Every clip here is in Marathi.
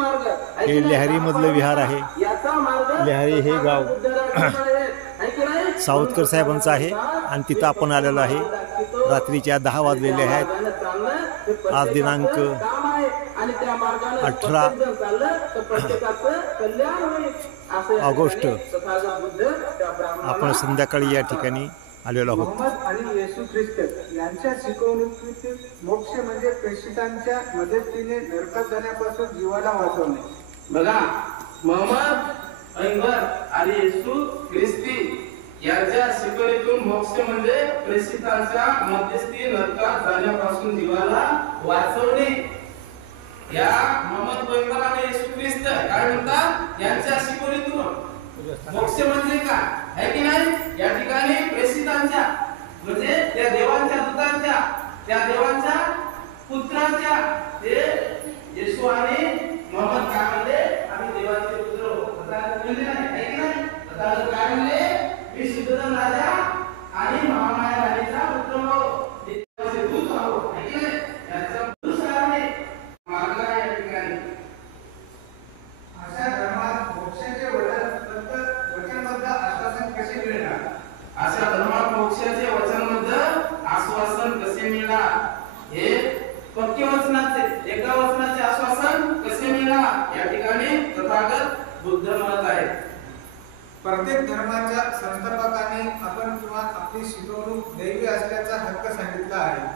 हे लेहारी मधलं विहार आहे। लेहारी हे गाव सावतकर साहेबांचं आहे आणि तिथं आपण आलेलो आहे। रात्रीच्या 10 वाजलेले आहेत। आज दिनांक 18 ऑगस्ट। आपण संध्याकाळी या ठिकाणी आलेलो आहोत। मोहम्मद आणि येशू ख्रिस्त यांच्या शिकवणुकीतील मोक्ष म्हणजे प्रेषितांच्या मदतीने नरकात जाण्यापासून जीवाला वाचवणे। बघा, मोहम्मद पैगंबर आणि येशू ख्रिस्ती यांच्या शिकवणीतून मोक्ष म्हणजे प्रेषितांच्या मध्यस्थी नरकात जाण्यापासून जीवाला वाचवणे। या मोहम्मद पैगंबर आणि येशू ख्रिस्त काय म्हणतात? यांच्या शिकवणीतून मोक्ष म्हणजे काय आहे की नाही? या ठिकाणी प्रेषितांच्या म्हणजे त्या देवांच्या दूतांच्या, त्या देवांच्या पुत्रांच्या, ते येशू आणि मोहम्मद काय म्हणले? आम्ही देवाचे पुत्र म्हणले नाही आहे की नाही? काय म्हणले? मी शुद्धोधन राजा आणि महामाया राणीचा पुत्र आहोत, देवाचे दूत आहोत आहे की नाही? याचा दुसऱ्याने मार्ग आहे या ठिकाणी। अशा धर्मात मोक्षाचे वचनबद्ध आश्वासन कसे मिळणार? अशा धर्मात मोक्षाचे वचनबद्ध आश्वासन कसे मिळणार? हे पक्के वचनाचे, एका वचनाचे आश्वासन कसे मिळणार? या ठिकाणी तथागत बुद्ध म्हणत आहे। प्रत्येक धर्माच्या संस्थापकाने आपण किंवा आपली शिकवणूक दैवी असल्याचा हक्क सांगितला आहे।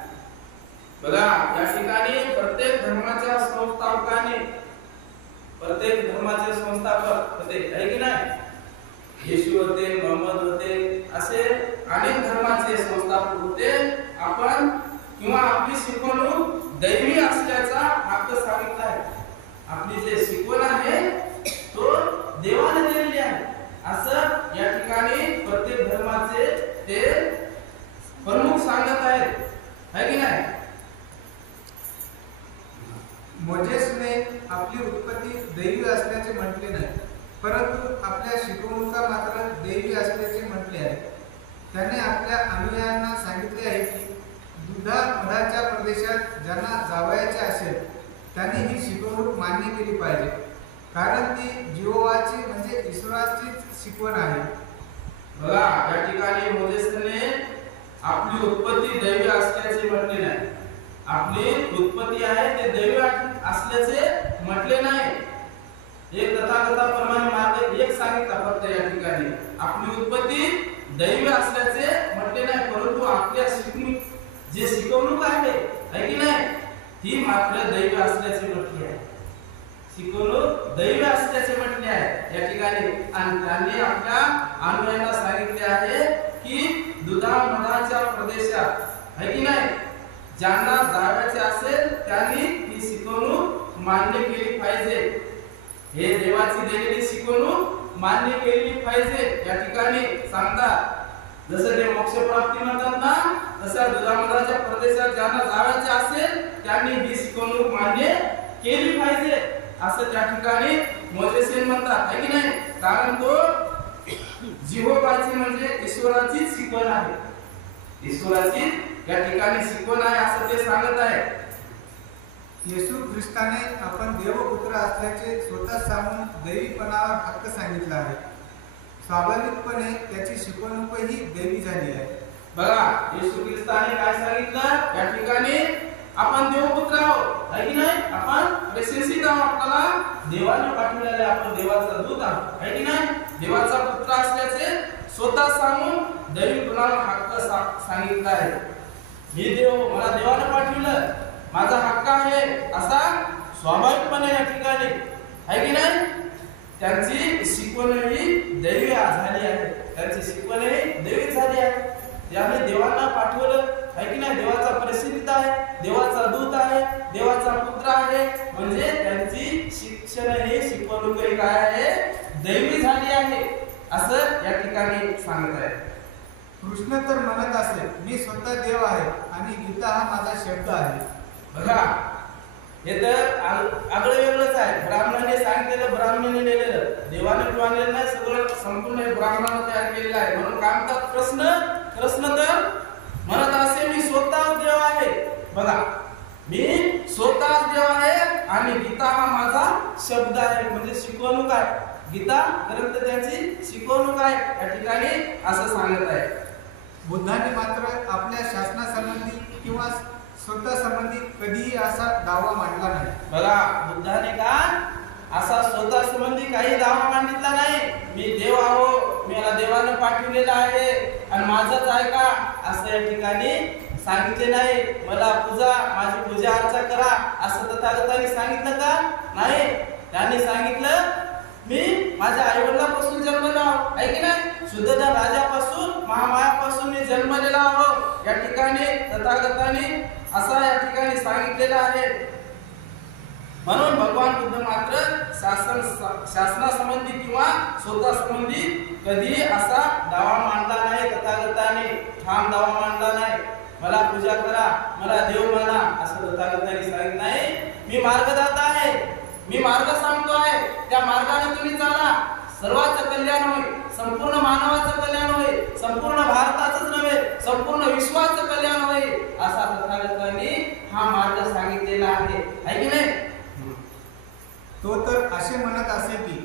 बघा, या ठिकाणी प्रत्येक धर्माच्या संस्थापकाने, प्रत्येक धर्माचे संस्थापक होते आहे की नाही? येशू होते, मोहम्मद होते, असे अनेक धर्माचे संस्थापक होते। आपण किंवा आपली शिकवणूक दैवी असल्याचा हक्क सांगितला आहे। आपली जे शिकवण आहे तो देवाने दिलेली आहे असं या ठिकाणी प्रत्येक धर्माचे ते प्रमुख सांगत आहेत आहे की नाही? मोजेसने आपली उत्पत्ती दैवी असल्याचे म्हटले नाही, परंतु आपल्या शिकवणुका मात्र दैवी असल्याचे म्हटले आहे। त्याने आपल्या अनुयायांना सांगितले आहे की दुधा-मधाच्या प्रदेशात ज्यांना जावयाचे असेल त्यांनी ही शिकवणूक मान्य केली पाहिजे, कारण ती यहोवाची म्हणजे ईश्वराची शिकवण आहे। बघा, या ठिकाणी मोजेसने आपली उत्पत्ती दैवी असल्याचे म्हटले नाही। आपली उत्पत्ती आहे ते दैवी असल्याचे म्हटले नाही। एक तथागताप्रमाणे मार्ग एक सांगितला फक्त या ठिकाणी, आपली उत्पत्ती दैवी असल्याचे म्हटले नाही, परंतु आपल्या जे शिकवणूक आहे की नाही ती मात्र दैवी असल्याचे म्हटले आहे। शिकवणूक दैवी असल्याचे म्हटले आहे या ठिकाणी। आणि त्यांनी आपल्या अनुयायांना सांगितले आहे की दुधा-मधाच्या प्रदेशात आहे की नाही ज्यांना जावयाचे असेल त्यांनी ही शिकवणूक मान्य केली पाहिजे। हे देवाची दिलेली शिकवणूक मान्य केली पाहिजे या ठिकाणी सांगतात। जसं ते मोक्ष प्राप्ती म्हणतात ना, तशा दुधामधाच्या प्रदेशात ज्यांना जावयाचे असेल त्यांनी ही शिकवणूक मान्य केली पाहिजे असं त्या ठिकाणी मोजेस म्हणतात आहे की नाही? कारण तो यहोवाची म्हणजे ईश्वराची शिकवण आहे, ईश्वराची या ठिकाणी शिकवण आहे असं ते सांगत आहे। येशू ख्रिस्ताने आपण देवपुत्र असल्याचे स्वतः सांगून दैवीपणावर हक्क सांगितला आहे। स्वाभाविकपणे त्याची शिकवणूकही दैवी झाली आहे। बघा, येशू ख्रिस्ताने काय सांगितलं? या ठिकाणी आपण देवपुत्र आहोत आहे की नाही? आपण प्रेषित आहोत, आपल्याला देवाने पाठवलेले आपण देवाचा दूत आहोत आहे की नाही? देवाचा पुत्र असल्याचे स्वतः सांगून दैवीपणावर हक्क सांगितला आहे। मी देव, मला देवाने पाठवलं, माझा हक्क आहे असा स्वाभाविकपणे या ठिकाणी आहे की नाही? त्यांची शिकवण ही दैवी झाली आहे, त्यांची शिकवण ही दैवी झाली आहे। त्याने देवाला पाठवलं आहे की नाही? देवाचा प्रसिद्ध आहे, देवाचा दूत आहे, देवाचा पुत्र आहे, म्हणजे त्यांची शिक्षण ही शिकवणूक काय आहे? दैवी झाली आहे असं या ठिकाणी सांगत आहे। कृष्ण तर म्हणत असेल, मी स्वतः देव आहे आणि गीता हा माझा शब्द आहे। बघा, हे तर आगळं वेगळंच आहे। ब्राह्मणाने सांगितलेलं ब्राह्मणाने लिहिलेलं, देवाने आणलेलं नाही, सगळं संपूर्ण ब्राह्मणाने तयार केलेलं आहे। म्हणून काय म्हणतात कृष्ण तर म्हणत असे, मी स्वतः देव आहे। बघा, मी स्वतः देव आहे आणि गीता हा माझा शब्द आहे. म्हणजे शिकवणूक आहे. गीता ग्रंथ त्याची शिकवणूक आहे या ठिकाणी असं सांगत आहे. बुद्धाने मात्र आपल्या शासनासंबंधी किंवा स्वतः संबंधी कधीही असा दावा मांडला नाही. बघा, बुद्धाने का असा स्वतः संबंधी काही दावा मांडितला नाही. मी देव आहो, मला देवानं पाठवलेला आहे आणि माझंच आहे का असं या ठिकाणी सांगितले नाही. मला माझी पूजा अर्चा करा असं तथागतांनी सांगितलं का नाही. त्यांनी सांगितलं मी माझ्या आईवडिलांपासून जन्मलो आहे की नाही. सुद्धोधन राजापासून महामायापासून मी जन्मलेला आहो या ठिकाणी तथागतांनी असं या ठिकाणी सांगितलेलं आहे. म्हणून भगवान बुद्ध मात्र शासनासंबंधी किंवा स्वतः संबंधी कधी असा दावा मांडला नाही. तथागतांनी ठाम दावा मांडला नाही. मला पूजा करा, मला देव माना असं तथागतांनी सांगितलं नाही. मी मार्गदाता आहे, मी मार्ग सांगतो आहे, त्या मार्गाने तुम्ही चाला, सर्वांचं कल्याण होईल, संपूर्ण मानवाचं कल्याण होईल, संपूर्ण भारताचंच नव्हे संपूर्ण विश्वाचं कल्याण होईल असा तथागतांनी हा मार्ग सांगितलेला आहे की नाही. तो तर असे म्हणत असे की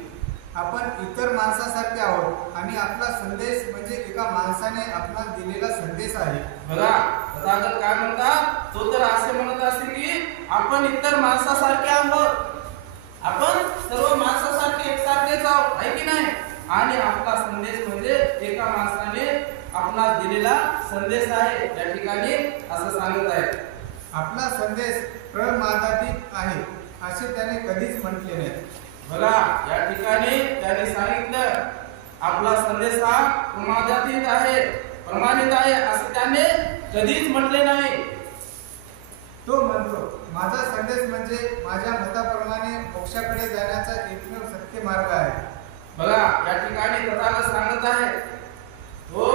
आपण इतर माणसासारखे आहोत आणि आपला संदेश म्हणजे एका माणसाने आपणास दिलेला संदेश आहे. बघा, तथागत काय म्हणतात, तो तर असे म्हणत असे की आपण इतर माणसासारखे आहोत, आपण सर्व माणसासारखे एकसारखेच आहोत आहे की नाही. आणि आपला संदेश म्हणजे एका माणसाने आपणास दिलेला संदेश आहे या ठिकाणी असं सांगत आहे. आपला संदेश प्रमादातीत आहे असे त्याने कधीच म्हटले नाही. बघा, या ठिकाणी त्याने सांगितलं आपला संदेश हा प्रमादातीत आहे, प्रमाणित आहे असं त्याने कधीच म्हटले नाही. तो म्हणतो माझा संदेश म्हणजे माझ्या मताप्रमाणे मोक्षाकडे जाण्याचा एकमेव सत्य मार्ग आहे. बघा, या ठिकाणी तथागत सांगत आहे तो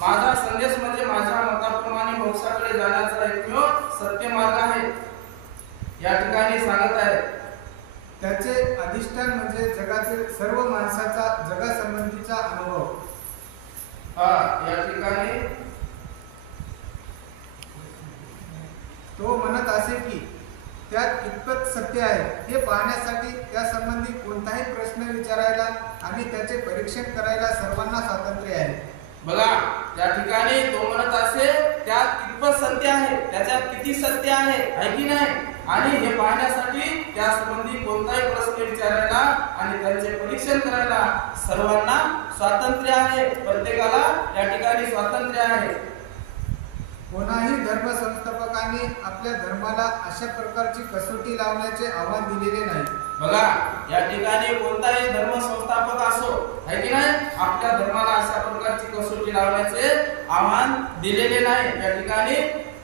माझा संदेश म्हणजे माझ्या मताप्रमाणे मोक्षाकडे जाण्याचा एकमेव सत्य मार्ग आहे या ठिकाणी सांगत आहे. त्याचे अधिष्ठान म्हणजे जगातील सर्व माणसाचा जगासंबंधीचा अनुभव. या ठिकाणी तो म्हणत असे की त्यात कितपत सत्य आहे हे पाहण्यासाठी त्या संबंधी कोणताही प्रश्न विचारायला आणि त्याचे परीक्षण करायला सर्वांना स्वातंत्र्य आहे. बघा, या ठिकाणी तो म्हणत असे त्यात कितपत सत्य आहे, त्याच्यात किती सत्य आहे की नाही. आणि हे पाहण्यासाठी त्या संबंधी कोणताही प्रश्न विचारायला आणि त्यांचे परीक्षण करायला सर्वांना स्वातंत्र्य आहे. प्रत्येकाला या ठिकाणी स्वातंत्र्य आहे. कोणाही धर्म संस्थापकांनी आपल्या धर्माला अशा प्रकारची कसोटी लावण्याचे आव्हान दिलेले नाही. बघा, या ठिकाणी कोणताही धर्म संस्थापक असो आहे की नाही आपल्या धर्माला अशा प्रकारची कसोटी लावण्याचे आव्हान दिलेले नाही. या ठिकाणी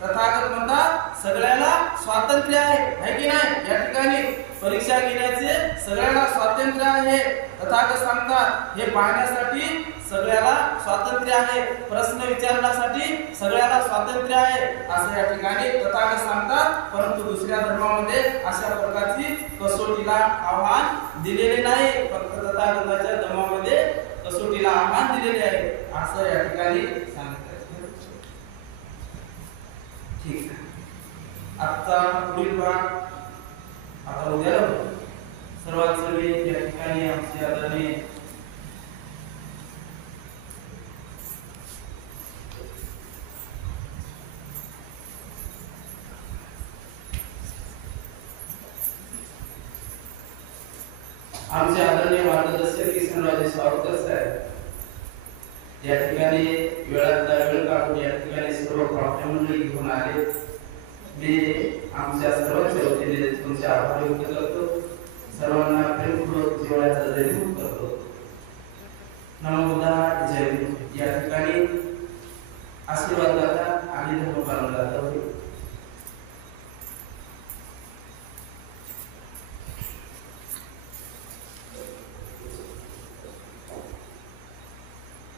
तथागत म्हणतात सगळ्याला स्वातंत्र्य आहे की नाही. या ठिकाणी परीक्षा घेण्याचे सगळ्याला स्वातंत्र्य आहे. तथागत सांगतात हे पाहण्यासाठी सगळ्याला स्वातंत्र्य आहे, प्रश्न विचारण्यासाठी सगळ्याला स्वातंत्र्य आहे असं या ठिकाणी तथागत सांगतात. परंतु दुसऱ्या धर्मामध्ये अशा प्रकारची कसोटीला आव्हान दिलेले नाही. फक्त तथागताच्या धर्मामध्ये कसोटीला आव्हान दिलेले आहे असं या ठिकाणी सांगतात. ठीक आहे, आता पुढील भाग आता उद्याला सर्वात सर्व या ठिकाणी आमचे आदरणीय आमचे आदरणीय मार्गदर्शक किसनराजे सावरकर साहेब या ठिकाणी वेळातला वेळ काढून या ठिकाणी सर्व पाहुणे मंडळी घेऊन आले. मी आमच्या सर्वांच्या वतीने तुमचे आभार व्यक्त करतो. सर्वांना प्रेमपूर्वक जेवणाचा जयभीम करतो. नमो बुद्धाय, जय गुरु. या ठिकाणी आशीर्वाद दाता आणि धर्मपालन दाता होते.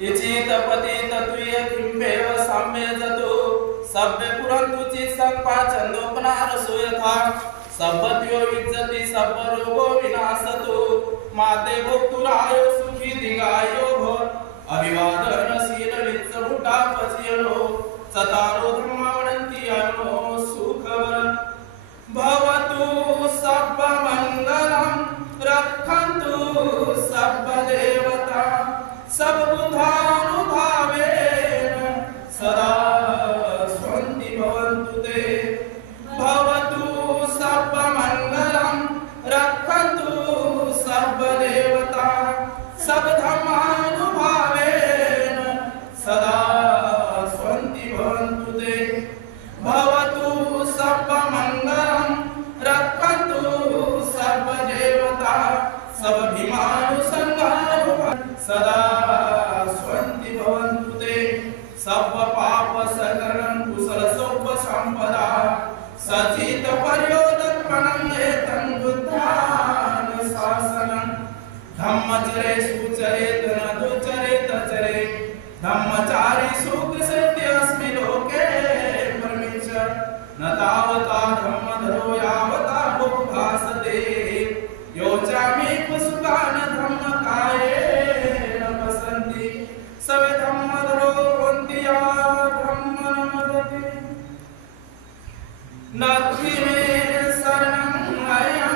इचित पतित तुय किंबेव साम्य जतो सभ्य पुरंतुची संपा चंदोपनार सोयथा सभत्यो विज्जती सब रोगो विनाशतो माते भोक्तुरायो सुखी दिगायो भव अभिवादनशील नित्य मुठा पचियनो चतारो धर्मावडंती अनो सुखवर भवतु सब सब्ब पाप सकरणं कुशल सौप संपदा सचित पर्योदर्पणं एतं बुद्धान शासनं धम्मचरे सुचरेत न दुचरेत चरे धम्मचारी सुख सत्य अस्मि लोके परमेश न तावता धम्मधरो यावता बहुभासते योचामि कुसुकान धम्मकायेन पसन्ति सवे धम्मधरो वन्ति या धम्मनमदति नत्थि मे शरणं अयं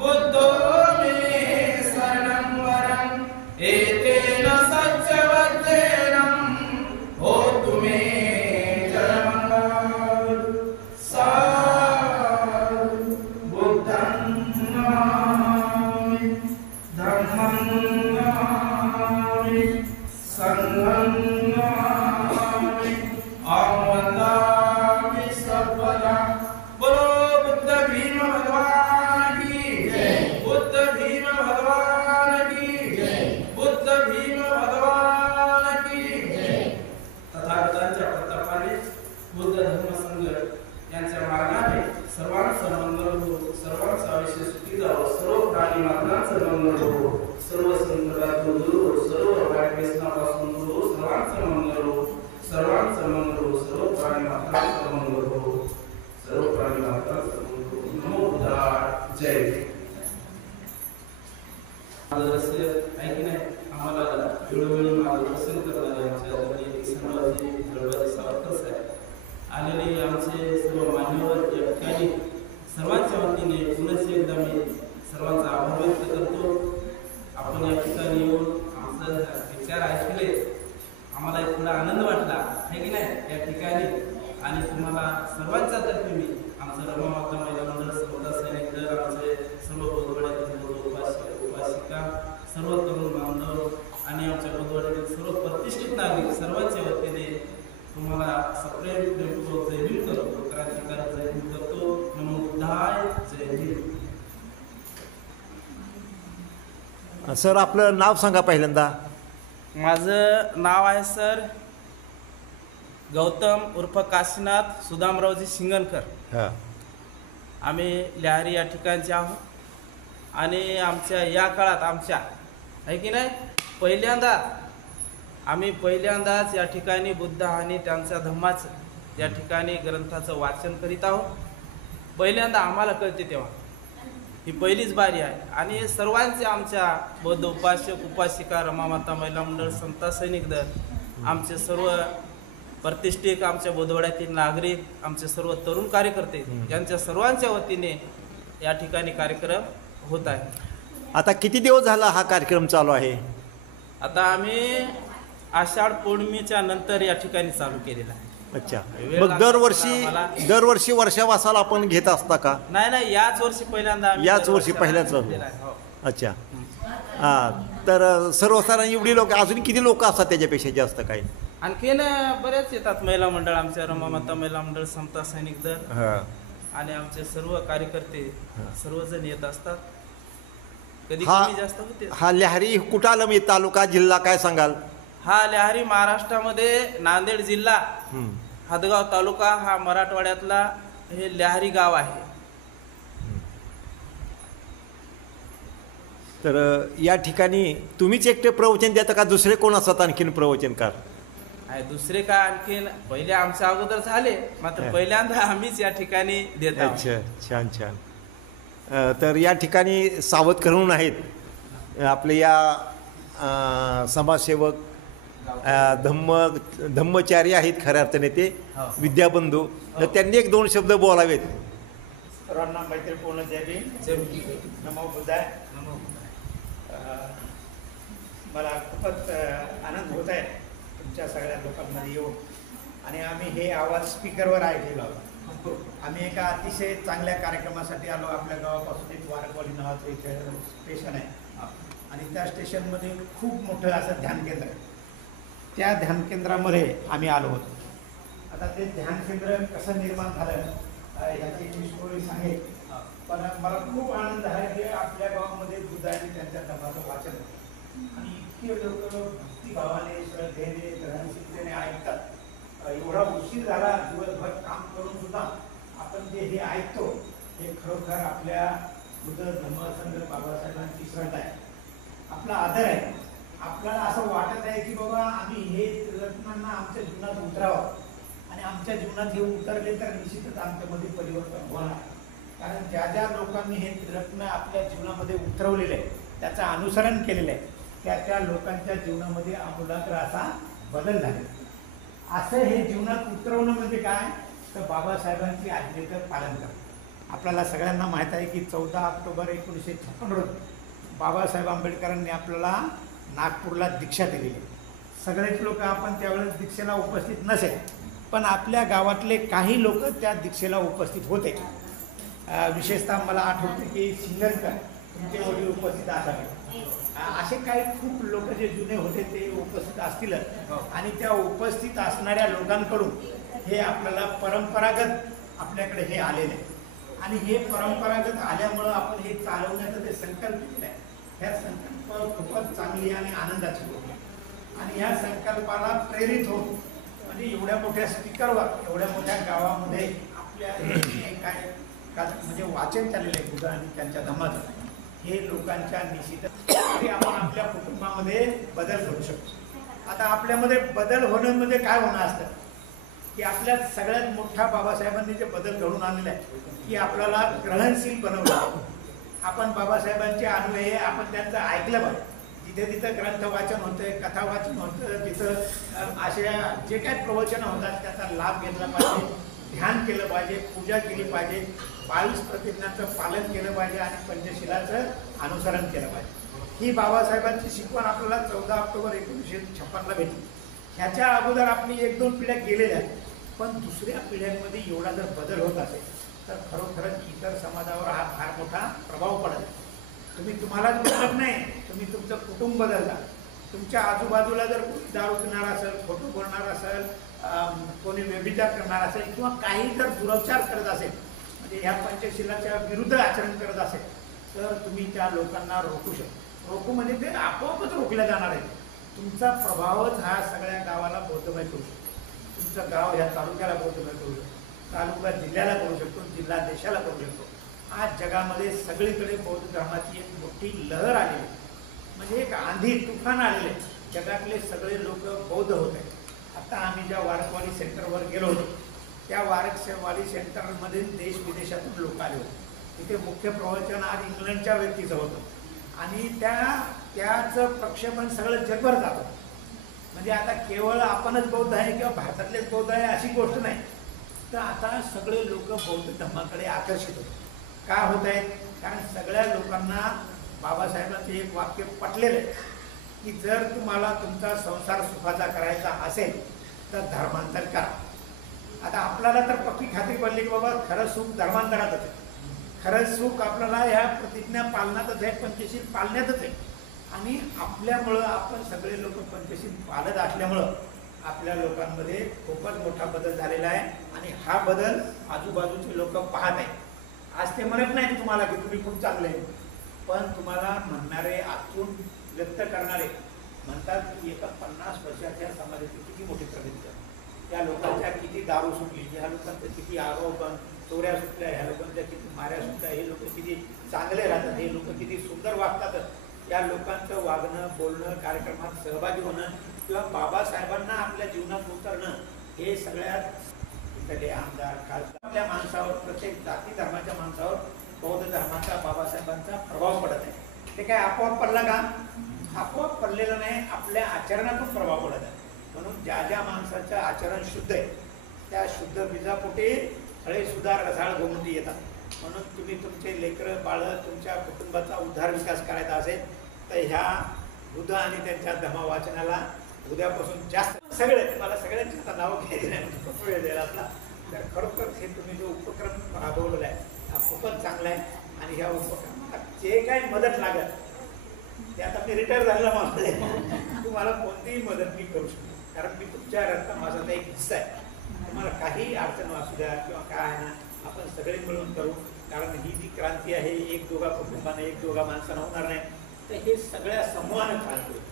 बुद्धो मे शरणं वरम् एतेन सत्यवचेन होतु मे जयमङ्गलम् साधु बुद्धं नमामि धम्मं नमामि संघं नमामि अहं वन्दामि सर्वदा बोलो बुद्ध भीम भगवान की जय बुद्ध भीम भगवान की जय बुद्ध भीम भगवान की जय तथागतांच्या प्रतापाने बुद्ध धर्म संघ यांच्या मार्गाने सर्वांचा मंगल हो सर्वांचा आयुष्य सुखी जावो सर्व प्राणी मात्रांचं मंगल हो सर्व संकटातून दूर हो सर्व वाईट व्यसनापासून दूर हो सर्वांचं मंगल हो सर्वांचं मंगल हो सर्व प्राणी मात्रांचं मंगल हो सर्व प्राणी मात्रांचं मंगल हो नमो बुद्धाय जय मार्गदर्शन आहे की नाही आम्हाला वेळोवेळी मार्गदर्शन करणारे आमच्या संभाजी दरबारी सावरकर साहेब आलेले आमचे सर्व मान्यवर या ठिकाणी सर्वांच्या वतीने पुनश्च एकदा मी सर्वांचा आभार व्यक्त करतो आपण या ठिकाणी येऊन आमचा विचार ऐकले आम्हाला थोडा आनंद वाटला आहे की नाही या ठिकाणी आणि तुम्हाला सर्वांच्या तर्फे मी आमचं रमा माता महिला मंडळ समता सैनिक दल आमचे सर्व बोधवड्यातील उपासिका सर्व तरुण बांधव आणि आमच्या बोधवड्यातील सर्व प्रतिष्ठित नागरिक सर्वांच्या वतीने तुम्हाला सप्रेम प्रेमपूर्वक जय भीम करतो क्रांतिकारी जय भीम करतो नमो बुद्धाय जय भीम सर आपलं नाव सांगा पहिल्यांदा. माझं नाव आहे सर गौतम उर्फ काशीनाथ सुदामरावजी शिंगणकर. हां आम्ही लिहारी या ठिकाणचे आहोत आणि आमच्या या काळात आमच्या आहे की नाही पहिल्यांदाच या ठिकाणी बुद्ध आणि त्यांच्या धम्माचं या ठिकाणी ग्रंथाचं वाचन करीत आहोत. पहिल्यांदा आम्हाला कळते तेव्हा ही पहिलीच बारी आहे आणि सर्वांचे आमच्या बौद्ध उपासक उपासिका रमामाता महिला मंडळ समता सैनिक दल आमचे सर्व प्रतिष्ठित आमच्या बोधवड्यातील नागरिक आमचे सर्व तरुण कार्यकर्ते यांच्या सर्वांच्या वतीने या ठिकाणी कार्यक्रम होत आहे. आता किती दिवस झाला हा कार्यक्रम चालू आहे? आता आम्ही आषाढ पौर्णिमेच्या नंतर या ठिकाणी चालू केलेला आहे. अच्छा मग दरवर्षी वर्षावासाला आपण घेत असता का? नाही याच वर्षी पहिल्यांदा याच वर्षी पहिल्याच. अच्छा हां तर सर्वसाधारण एवढी लोक अजून किती लोक असतात त्याच्यापेक्षा जास्त काही? आणखीन बरेच येतात महिला मंडळ आमच्या रमामाता महिला मंडळ समता सैनिक दल आणि आमचे सर्व कार्यकर्ते सर्वजण येत असतात. कधी कमी जास्त होते. हा लिहारी कुठं आलं मी तालुका जिल्हा काय सांगाल? हा लिहारी महाराष्ट्रामध्ये नांदेड जिल्हा हदगाव तालुका हा मराठवाड्यातला हे लिहारी गाव आहे. तर या ठिकाणी तुम्हीच एकटे प्रवचन देता का दुसरे कोण असतात आणखीन प्रवचनकार? दुसरे काय आणखीन पहिले आमच्या अगोदर झाले मात्र पहिल्यांदा आम्हीच या ठिकाणी देत आहोत. अच्छा छान छान. तर या ठिकाणी सावधकर म्हणून आहेत आपले या समाजसेवक धम्मचारी आहेत खऱ्या अर्थाने ते विद्याबंधू. तर त्यांनी एक दोन शब्द बोलावेत. सर्वांना मैत्रीपूर्ण जय भीम नमो बुद्धाय. मला खूपच आनंद होत आहे तुमच्या सगळ्या लोकांमध्ये येऊन आणि आम्ही हे आवाज स्पीकरवर ऐकलेलो आहोत. आम्ही एका अतिशय चांगल्या कार्यक्रमासाठी आलो. आपल्या गावापासून एक वारकवाडी नावाचं एक स्टेशन आहे आणि त्या स्टेशनमध्ये खूप मोठं असं ध्यान केंद्र आहे. त्या ध्यान केंद्रामध्ये आम्ही आलो होतो. आता ते ध्यान केंद्र कसं निर्माण झालं याची मी स्टोरी सांगेल पण मला खूप आनंद आहे की आपल्या गावामध्ये बुद्धाने त्यांच्या धर्माचं वाचन आणि इतके लोक भक्तिभावाने श्रद्धेने ग्रहणशीलतेने ऐकतात एवढा उशीर झाला दिवसभर काम करून सुद्धा आपण जे हे ऐकतो हे खरोखर आपल्या बुद्ध धम्मसंघ बाबासाहेबांची श्रद्धा आहे, आपला आदर आहे. आपल्याला असं वाटत आहे की बाबा आम्ही हे रत्नांना आमच्या जीवनात उतरावं आणि आमच्या जीवनात हे उतरले तर निश्चितच आमच्यामध्ये परिवर्तन होणार. कारण ज्या ज्या लोकांनी हे रत्न आपल्या जीवनामध्ये उतरवलेले आहे, त्याचं अनुसरण केलेलं आहे, त्या त्या लोकांच्या जीवनामध्ये आमूलाग्र असा बदल झालेला. असं हे जीवनात उतरवणं म्हणजे काय, तर बाबासाहेबांची आज्ञेचं पालन करणं. आपल्याला सगळ्यांना माहीत आहे की 14 ऑक्टोबर 1956 रोजी बाबासाहेब आंबेडकरांनी आपल्याला नागपूरला दीक्षा दिलेली. सगळेच लोक आपण त्यावेळेस दीक्षेला उपस्थित नसेल, पण आपल्या गावातले काही लोक त्या दीक्षेला उपस्थित होते. विशेषतः मला आठवते की सिंगरकर तुमचे वडील उपस्थित असावे, असे काही खूप लोक जे जुने होते ते उपस्थित असतील. आणि त्या उपस्थित असणाऱ्या लोकांकडून हे आपल्याला परंपरागत आपल्याकडे हे आलेलं आहे. आणि हे परंपरागत आल्यामुळं आपण हे चालवण्याचा जे संकल्प केला आहे, ह्या संकल्प खूपच चांगली आणि आनंदाची गोष्ट आहे. आणि ह्या संकल्पाला प्रेरित होऊन म्हणजे एवढ्या मोठ्या स्पीकरवर एवढ्या मोठ्या गावामध्ये आपल्या हे काय म्हणजे वाचन चाललेलं आहे बुद्ध आणि त्यांच्या धम्माचं, हे लोकांच्या निश्चित आपण आपल्या कुटुंबामध्ये बदल घडू शकतो. आता आपल्यामध्ये बदल होणं म्हणजे काय होणं असतं की आपल्यात सगळ्यात मोठा बाबासाहेबांनी जे बदल घडून आणलेला आहे की आपल्याला ग्रहणशील बनवलं. आपण बाबासाहेबांचे अन्वये आपण त्यांचं ऐकलं पाहिजे. जिथे तिथं ग्रंथ वाचन होतंय, कथा वाचन होतं, तिथं अशा जे काही प्रवचनं होतात त्याचा लाभ घेतला पाहिजे, ध्यान केलं पाहिजे, पूजा केली पाहिजे, 22 प्रतिज्ञांचं पालन केलं पाहिजे आणि पंचशिलाचं अनुसरण केलं पाहिजे. ही बाबासाहेबांची शिकवण आपल्याला 14 ऑक्टोबर 1956ला भेटली. ह्याच्या अगोदर आपली 1-2 पिढ्या गेलेल्या आहेत, पण दुसऱ्या पिढ्यांमध्ये एवढा जर बदल होत असेल तर खरोखरच इतर समाजावर हा फार मोठा प्रभाव पडत. तुम्हालाच बदलत नाही, तुम्ही तुमचं कुटुंब बदलता. तुमच्या आजूबाजूला जर कोणी दारू पिणार असेल, खोटं बोलणार असेल, कोणी व्यभिचार करणार असेल किंवा काही जर दुराचार करत असेल, म्हणजे ह्या पंचशिलाच्या विरुद्ध आचरण करत असेल, तर तुम्ही त्या लोकांना रोखू शकता. रोखू म्हणजे ते आपोआपच रोखल्या जाणार आहे. तुमचा प्रभावच हा सगळ्या गावाला बौद्धमय करू शकतो. तुमचं गाव ह्या तालुक्याला बौद्धमय करू शकतो, तालुका जिल्ह्याला करू शकतो, जिल्हा देशाला करू शकतो. आज जगामध्ये सगळीकडे बौद्ध धर्माची एक मोठी लहर आलेली आहे, म्हणजे एक आंधी तुफान आलेले आहे. जगातले सगळे लोक बौद्ध होत आहेत. आता आम्ही ज्या वारकवाडी सेंटरवर गेलो होतो, त्या वारकवाडी सेंटरमध्ये देश विदेशातून लोक आले होते. तिथे मुख्य प्रवचन आज इंग्लंडच्या व्यक्तीचं होतं आणि त्याचं प्रक्षेपण सगळं जगभर जातं. म्हणजे आता केवळ आपणच बौद्ध आहे किंवा भारतातलेच बौद्ध आहे अशी गोष्ट नाही, तर आता सगळे लोक बौद्ध धर्माकडे आकर्षित होते. का होत आहेत? कारण सगळ्या लोकांना बाबासाहेबांचं एक वाक्य पटलेलं आहे की जर तुम्हाला तुमचा संसार सुखाचा करायचा असेल तर धर्मांतर करा. आता आपल्याला तर पक्की खात्री पडली की बाबा खरं सुख धर्मांतरातच आहे, खरं सुख आपल्याला ह्या प्रतिज्ञा पालनातच आहे, पंचशील पालण्यातच आहे. आणि आपल्यामुळं आपण सगळे लोक पंचशील पालत असल्यामुळं आपल्या लोकांमध्ये खूपच मोठा बदल झालेला आहे. आणि हा बदल आजूबाजूचे लोक पाहत आहेत. आज ते म्हणत नाही तुम्हाला की तुम्ही खूप चांगले, पण तुम्हाला म्हणणारे, आतून व्यक्त करणारे म्हणतात की एका 50 वर्षाच्या समाजाची किती मोठी प्रगती झाली, त्या लोकांच्या किती दारू सुटली, ह्या लोकांचं किती आरोप चोऱ्या सुटल्या, ह्या लोकांच्या किती माऱ्या सुटल्या, हे लोक किती चांगले राहतात, हे लोक किती सुंदर वागतात. या लोकांचं वागणं, बोलणं, कार्यक्रमात सहभागी होणं किंवा बाबासाहेबांना आपल्या जीवनात उतरणं हे सगळ्यात इकडे आमदार, खासदार आपल्या माणसावर, प्रत्येक जाती धर्माच्या माणसावर बौद्ध धर्माचा, बाबासाहेबांचा प्रभाव पडत आहे. ते काय आपोआप पडला का? आपोआप पडलेलं नाही, आपल्या आचरणातून प्रभाव पडत आहे. म्हणून ज्या ज्या माणसाचं आचरण शुद्ध आहे त्या शुद्ध बीजापोटी फळे सुद्धा रसाळ गोमटी येतात. म्हणून तुम्ही तुमचे लेकरं बाळं, तुमच्या कुटुंबाचा उद्धार विकास करायचा असेल तर ह्या बुद्ध आणि त्यांच्या धम्म वाचनाला उद्यापासून जास्त सगळे, मला सगळ्यांची आता नावं घ्यायची नाही, खूप वेळ द्यायला आपला. तर खरोखर हे तुम्ही जो उपक्रम राबवलेला आहे हा खूपच चांगला आहे. आणि ह्या उपक्रमाला जे काही मदत लागत ते आता मी रिटायर झालेला माणूस आहे, तुम्हाला कोणतीही मदत मी करू शकतो, कारण मी तुमच्या रक्तमासाचा एक हिस्सा आहे. तुम्हाला काही अडचण असू द्या किंवा काय आहे ना, आपण सगळे मिळून करू. कारण ही जी क्रांती आहे एक दोघा कुटुंबाने, एक दोघा माणसानं होणार नाही, तर हे सगळ्या समूहानं क्रांती होती.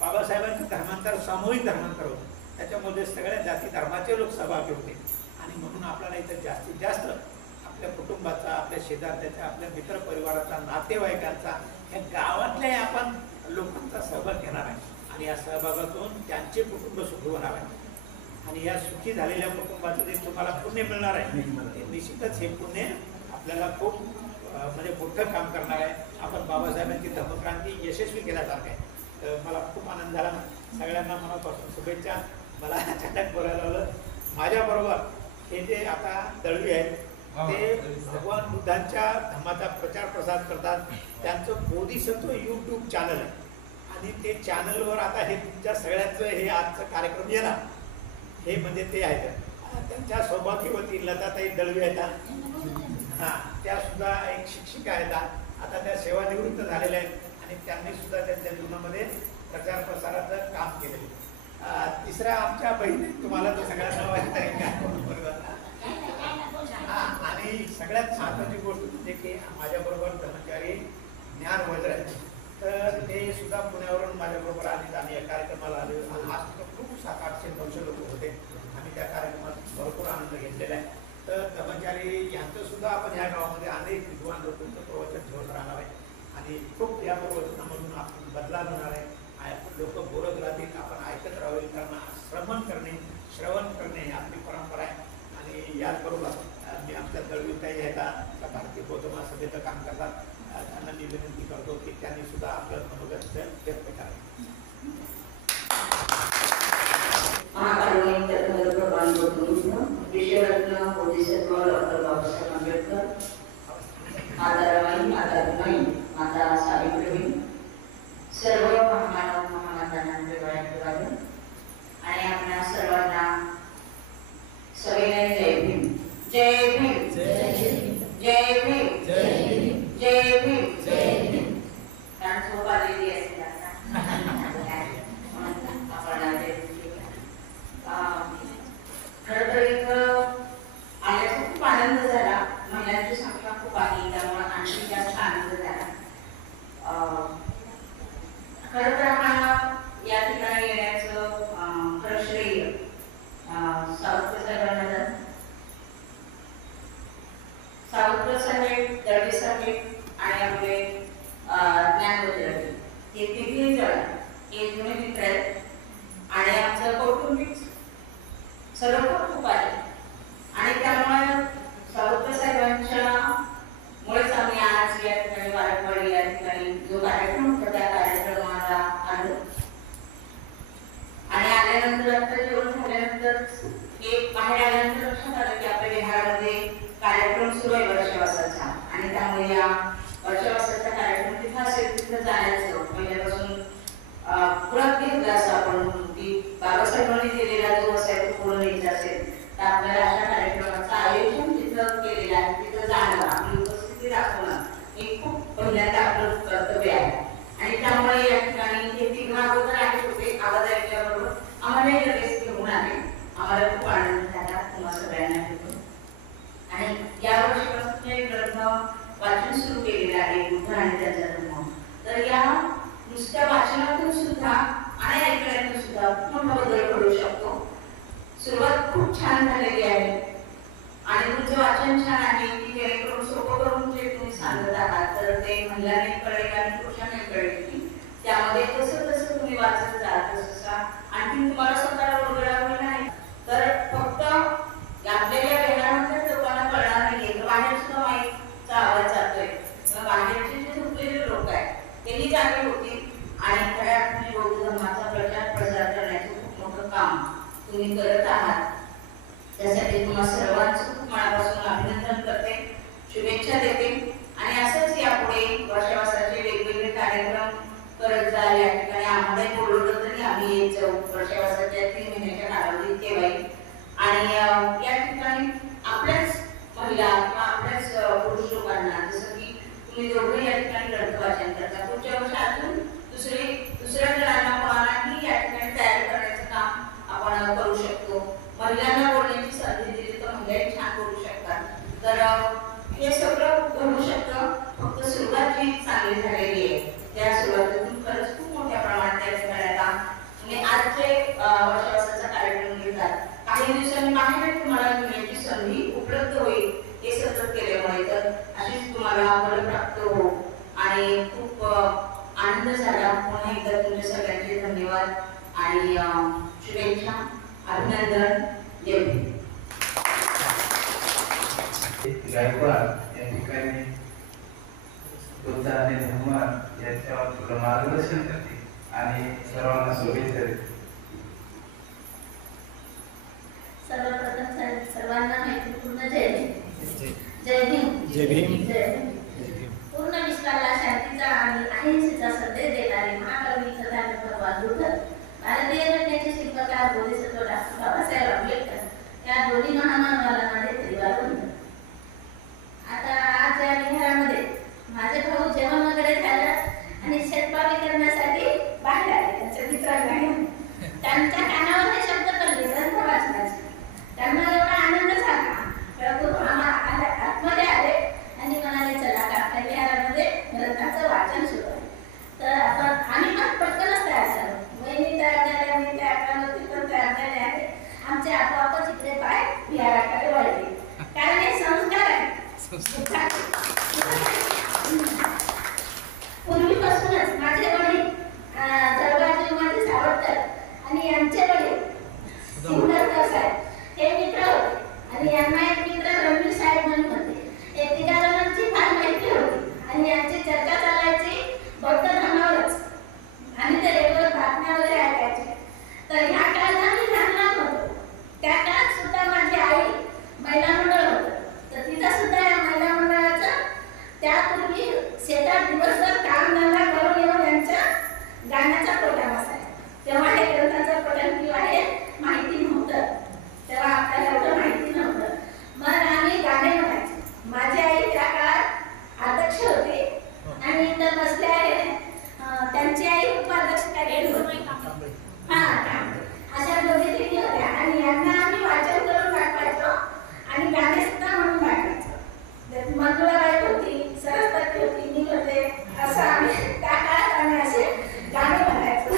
बाबासाहेबांचं धर्मांतर सामूहिक धर्मांतर होतं, त्याच्यामध्ये सगळ्या जाती धर्माचे सहभागी होते. आणि म्हणून आपल्याला इथं जास्तीत जास्त आपल्या कुटुंबाचा, आपल्या शेजारच्याचा, आपल्या मित्रपरिवाराचा, नातेवाईकांचा, ह्या गावातल्या आपण लोकांचा सहभाग घेणार आहे. आणि या सहभागातून त्यांचे कुटुंब सुखी होणार आहे. आणि या सुखी झालेल्या कुटुंबाचं जे तुम्हाला पुण्य मिळणार आहे ते निश्चितच हे पुण्य आपल्याला खूप म्हणजे मोठं काम करणार आहे. आपण बाबासाहेबांची धर्मक्रांती यशस्वी केल्यासारखं आहे. तर मला खूप आनंद झाला. सगळ्यांना मनापासून शुभेच्छा. मला अचानक बोलायला लावलं. माझ्याबरोबर हे जे आता दळवी आहेत ते भगवान बुद्धांच्या धर्माचा प्रचार प्रसार करतात. त्यांचं बोधिसत्व यूट्यूब चॅनल आहे आणि ते चॅनलवर आता हे तुमच्या सगळ्यांचं हे आजचं कार्यक्रम येणार हे म्हणजे ते आहेत. त्यांच्या सौभाग्यवती लताताई दळवी आहेत. हां, त्या सुद्धा एक शिक्षिका आहेत. आता त्या सेवानिवृत्त झालेल्या आहेत आणि त्यांनी सुद्धा त्यांच्या जीवनामध्ये प्रचार प्रसाराचं काम केलेलं. तिसऱ्या आमच्या बहिणी तुम्हाला तर सगळ्यांना माहित आहे का. आणि सगळ्यात महत्त्वाची गोष्ट म्हणजे की माझ्याबरोबर कर्मचारी ज्ञान वज्र आहेत. तर ते सुद्धा पुण्यावरून माझ्याबरोबर आले. आम्ही या कार्यक्रमाला आलो. आज खूप 700-800-900 लोक होते. आम्ही त्या कार्यक्रमात भरपूर आनंद घेतलेला आहे. तर कर्मचारी यांचं सुद्धा आपण या गावामध्ये अनेक विद्वान लोकांचं प्रवचन ठेवत राहणार आहे आणि खूप या प्रवचनामधून आपण बदलाव होणार आहे. लोक बोलत राहतील, आपण ऐकत राहावे. कारण श्रवण करणे ही आपली परंपरा आहे. आणि याचबरोबर मी आमच्या दळवीताई आहेत भारतीय बौद्ध महासभेचं काम करतात. त्यांना मी विनंती करतो की त्यांनी सुद्धा आपलं मनोगत व्यक्त करावे. विश्वरत्न बोधिसत्व डॉक्टर बाबासाहेब आंबेडकर, माता रमाई, माता रुक्माई, माता सावित्रीबाई, सर्व महामानव महामातांचे डोळ्यात आणि आपल्या सर्वांना सविनय जय भीम. जय भीम. जय भीम. जय भीम. जय भीम. जय भीम. कारण झोप आलेली असेल आता. खरं तर इथं आल्याचा खूप आनंद झाला. महिलांची संख्या खूप आहे त्यामुळे आणखी जास्त आनंद झाला. खरं तर हा या ठिकाणी येण्याचं खरं श्रेय सावत्र साहेब, दळवी साहेब आणि आपले ज्ञानवज्र हे तिघे जण हे जुने मित्र आहेत आणि आमचं कौटुंबिक सर्व खूप आहे. आणि त्यामुळे सावत्र साहेबांच्या मुळेच आम्ही आज या ठिकाणी वारंवार या ठिकाणी जो कार्यक्रम होता त्या कार्यक्रमाला आलो. आणि आल्यानंतर आता जेवण झाल्यानंतर एक बाहेर आल्यानंतर लक्षात आलं की आपल्या बिहारमध्ये कार्यक्रम सुरू आहे वर्षवासाचा. आणि त्यामुळे या वर्षवासाचा कार्यक्रम तिथं असेल तिथं जाण्याचं पहिल्यापासून पुढं घेतलं असं आपण की बाबासाहेबांनी दिलेला जो असेल तो पुढं न्यायचा असेल तर आपल्याला अशा कार्यक्रमाचं आयोजन तिथं केलेलं आहे. तिथं जाणं, आपली उपस्थिती दाखवणं हे खूप पहिल्यांदा आपलं कर्तव्य आहे. आणि त्यामुळे या ठिकाणी हे तिघ अगोदर आले होते. आवाज ऐकल्याबरोबर आम्हालाही लगेच घेऊन आले. आम्हाला खूप आनंद झाला तुम्हा सगळ्यांना भेटून. आणि या वर्षीपासून एक ग्रंथ वाचन सुरू केलेलं आहे बुद्ध आणि त्याचा धर्म. तर या नुसत्या वाचनातून सुद्धा आणि ऐकण्यातून सुद्धा मोठा बदल घडू शकतो. सुरुवात खूप छान झालेली आहे आणि तुमचं वाचन छान आहे की जेणेकरून सोपं करून जे तुम्ही सांगत आहात तर ते महिलांनी कळेल आणि पुरुषांनी कळेल की त्यामध्ये कसं कसं तुम्ही वाचत जाल तसं आणखी तुम्हाला स्वतःला उलगडावं नाही. तर फक्त आपल्याला वेळानंतर लोकांना कळणार नाहीये बाहेर सुद्धा माईकचा आवाज जातोय. बाहेरचे जे झोपलेले लोक आहेत त्यांनी जागे होतील आणि खऱ्या अर्थाने बौद्ध धर्माचा प्रचार प्रसार करण्याचं खूप मोठं काम तुम्ही करत आहात. त्यासाठी तुम्हा सर्वांचं खूप मनापासून अभिनंदन करते, शुभेच्छा देते. आणि असंच यापुढे वर्षवासाचे वेगवेगळे कार्यक्रम करत जाल. या ठिकाणी आम्हाला बोलवलं तरी आम्ही येत जाऊ. वर्षवासाच्या 3 महिन्याच्या कालावधीत केव्हाही. आणि या ठिकाणी आपल्याच महिला किंवा आपल्याच पुरुष लोकांना जसं की तुम्ही दोघे या ठिकाणी ग्रंथ वाचन करता पुढच्या वर्षी अजून दुसऱ्या जणांना कोणालाही या ठिकाणी तयार करण्याचं काम आपण करू शकतो. महिलांना बोलण्याची संधी दिली तर महिलाही छान बोलू शकतात. तर हे सगळं घडू शकतं. फक्त सुरुवात जी चांगली झालेली आहे त्या सुरुवातीतून खूप मोठ्या प्रमाणात त्या ठिकाणी आता तुम्ही आज जे वर्षवासाचा कार्यक्रम घेतात काही दिवसांनी बाहेर तुम्हाला घेण्याची संधी उपलब्ध होईल हे सतत केल्यामुळे. तर अशीच तुम्हाला बळ प्राप्त हो आणि खूप आनंद झाला. पुन्हा एकदा तुमच्या सगळ्यांचे धन्यवाद आणि शुभेच्छा, अभिनंदन. जय भीम. गायकवाड या ठिकाणी बुद्ध आणि धर्मात यांच्यावर थोडं मार्गदर्शन करते आणि सर्वांना शुभेच्छा देते. सर्वप्रथम सर्वांना मैत्रीपूर्ण जय भीम. जय भीम. जय भीम. जय भीम. पूर्ण विश्वाला शांतीचा आणि अहिंसेचा संदेश देणारे महाकवी तथा भगवान बुद्ध, भारतीय घटनेचे शिल्पकार बोधिसत्व डॉक्टर बाबासाहेब आंबेडकर या दोन्ही महामानवाला माझे त्रिवार. आता आज या विहारामध्ये माझे भाऊ जेवण वगैरे झालं आणि शेतपावली करण्यासाठी बाहेर आले त्यांच्या मित्रांना घेऊन. त्यांच्या कानावर हे शब्द पडले ग्रंथ वाचनाचे. त्यांना एवढा आनंद झाला आतमध्ये आले आणि म्हणाले चला आपल्या विहारामध्ये ग्रंथाचं वाचन सुरू आहे. तर आपण आम्ही पण पटकनच तयार झालो. वहिनी तयार झाल्या, मी तयार झालो, ती पण तयार झाले आहे. आमचे आपोआपच इकडे पाय विहाराकडे वळले, कारण हे संस्कार आहे. पूर्वीपासूनच माझे वडील जळगावमध्ये सावरकर आणि यांचे वडील सिंगरकर साहेब हे मित्र होते आणि यांना एक मित्र रणवीर साहेब म्हणून होते. हे तिघांची फार माहिती होती आणि यांची चर्चा चालायची बौद्ध धर्मावरच आणि ते रेडिओवर बातम्या वगैरे ऐकायचे. तर ह्या काळात आम्ही लहान होतो. त्या काळात सुद्धा माझी आई महिला मंडळ होतं. तर तिथं सुद्धा या महिला मंडळाचं त्यापूर्वी शेतात दिवसभर काम धंदा करून येऊन यांच्या गाण्याचा प्रोग्राम असायचा. तेव्हा हे ग्रंथाचं पठण किंवा हे माहिती नव्हतं. तेव्हा आपल्याला एवढं माहिती नव्हतं. मग आम्ही गाणे म्हणायचे. माझी आई त्या काळात अध्यक्ष होती आणि इतर बसले आहे त्यांची आई उपाध्यक्ष होती. अशा दोघी तिघी होत्या आणि यांना आम्ही वाचन करून दाखवायचो आणि गाणे सुद्धा म्हणून दाखवायचो. मंजुळाबाई होती, सरस्वती होती, मी होते. असं आम्ही त्या काळात आम्ही असे गाणे म्हणायचो.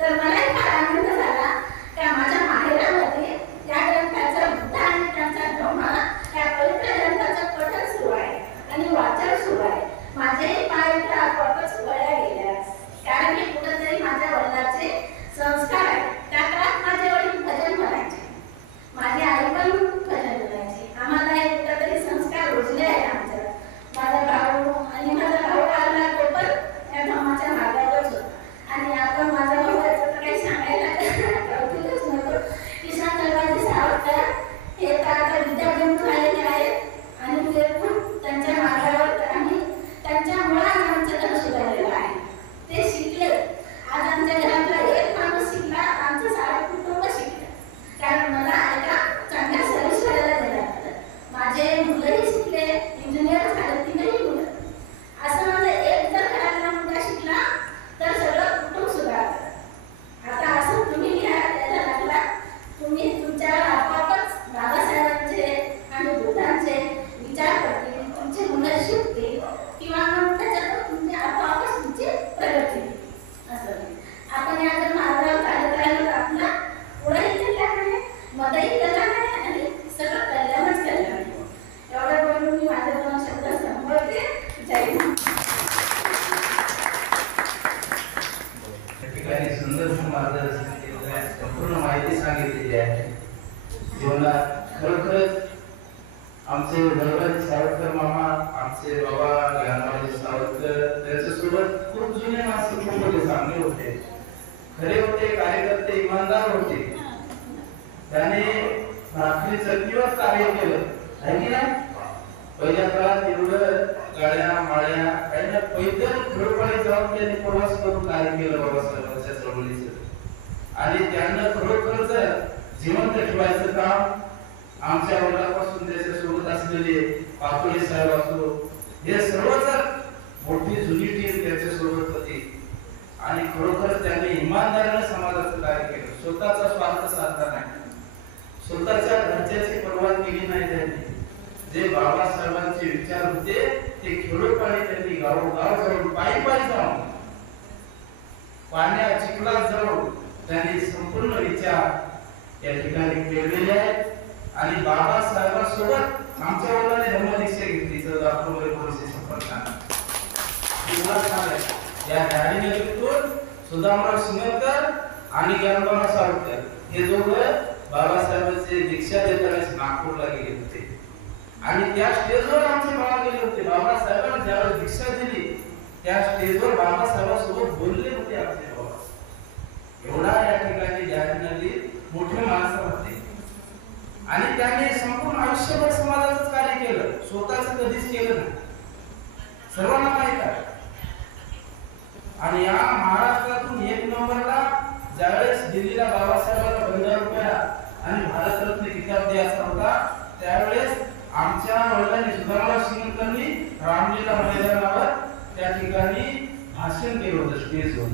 तर मलाही फार आनंद झाला का माझ्या माहेरामध्ये त्या ग्रंथाचं बुद्ध आणि त्यांचा धर्म या पवित्र ग्रंथाचं पठण सुरू आहे आणि वाचन सुरू आहे. माझेही पाय आपोआपच वळल्या गेल्या, कारण हे कुठंतरी माझ्या वडिलांचे संस्कार आहे. त्या काळात माझे वडील भजन म्हणायचे, माझी आई पण भजन म्हणायची. आम्हाला हे कुठंतरी संस्कार रुजले आहे आमचं. माझा भाऊ आणि माझा भाऊ आला तो पण या धर्माच्या मार्गावरच होता. आणि आपण माझा भाऊ याचं काही सांगायला कौतुकच नको. किसान सर्वांचे सावरकर हे तर आता विद्यागंधू आलेले आहेत आणि ते पण त्यांच्या मार्गावर आणि त्यांच्यामुळे आमचं घर सुधारलेलं आहे. ते शिकले. आज आमच्या घरातला एक माणूस शिकला, आमचं सारं कुटुंब शिकलं. कारण मला एका चांगल्या सर्व्हिस करायला दिलं. माझे मुलंही शिकले, इंजिनियर झाले, तीनही मुलं. असं म्हणजे एक जर घरातला मुलगा शिकला तर सगळं कुटुंब सुधारतं. आता असं तुम्ही लिहायला लागला, तुम्ही तुमच्यावर आपोआपच बाबासाहेबांचे आणि बुद्धांचे विचार करतील, तुमची मुलं शिकतील किंवा मग त्याच्यातून तुमची आपोआपच तुमची प्रगती होईल. असं आपण या जर मार्गावर चालत राहिलो तर आपला पुढेही कल्याण आहे, मध्येही कल्याण आहे आणि सगळं कल्याणच कल्याण आहे. एवढं बोलून मी माझे 2 शब्द संपवते. जय हिंद. ठिकाणी सुंदर मार्गदर्शन केलेलं आहे, संपूर्ण माहिती सांगितलेली आहे. जीवनात खरोखरच आमचे दरबारी सावरकर मामा, आमचे बाबा ज्ञानराज सावरकर त्यांच्यासोबत खूप जुने माणसं, खूप मोठे चांगले होते, खरे होते, कार्यकर्ते इमानदार होते. त्याने रात्री चक्कीवर कार्य केलं आहे की नाही. पहिल्या काळात एवढं गाड्या माळ्या काही ना पैदल खेळोपाडी जाऊन त्यांनी प्रवास करून कार्य केलं बाबासाहेबांच्या चळवळीचं. आणि त्यांना खरोखरच जिवंत ठेवायचं काम आमच्या वडिलांपासून त्याच्यासोबत असलेले पातोळे साहेब असो, हे सर्वच मोठी जुनी टीम त्याच्यासोबत होती. आणि खरोखर त्यांनी इमानदारीने समाजाचं कार्य केलं. स्वतःचा स्वार्थ साधला नाही, स्वतःच्या घरच्याची पर्वा केली नाही त्यांनी. जे बाबासाहेबांचे विचार होते ते खेडोपाडी त्यांनी गावोगाव जाऊन पायी जाऊन पाण्या चिखलात जाऊन त्यांनी संपूर्ण विचार या ठिकाणी पेरलेले आहेत आणि बाबासाहेबांसोबत आमच्या वडिलांनी धर्मदीक्षा घेतली. या धाडीनगरीतून सुदामराव सिंगरकर आणि ज्ञानोबा सावरकर हे दोघं बाबासाहेबांचे दीक्षा देताना नागपूरला गेले होते आणि त्या स्टेजवर आमचे बाबा गेले होते. बाबासाहेबांनी ज्यावेळेस दीक्षा दिली त्या स्टेजवर बाबासाहेबांसोबत बोलले होते आमचे बाबा. एवढा या ठिकाणी धाडीनगरीत मोठे माणसं होते आणि त्यांनी संपूर्ण आयुष्यभर समाजाचं कार्य केलं, स्वतःच कधीच केलं नाही, सर्वांना माहित आहे. आणि या महाराष्ट्रातून 1 नंबरला ज्यावेळेस दिल्लीला बाबासाहेबांना 15 रुपया आणि भारतरत्न किताब द्यायचा होता त्यावेळेस आमच्या वडिलांनी सुदामराव सिंगरकरांनी रामलीला मैदानावर त्या ठिकाणी भाषण केलं होतं स्टेजवर.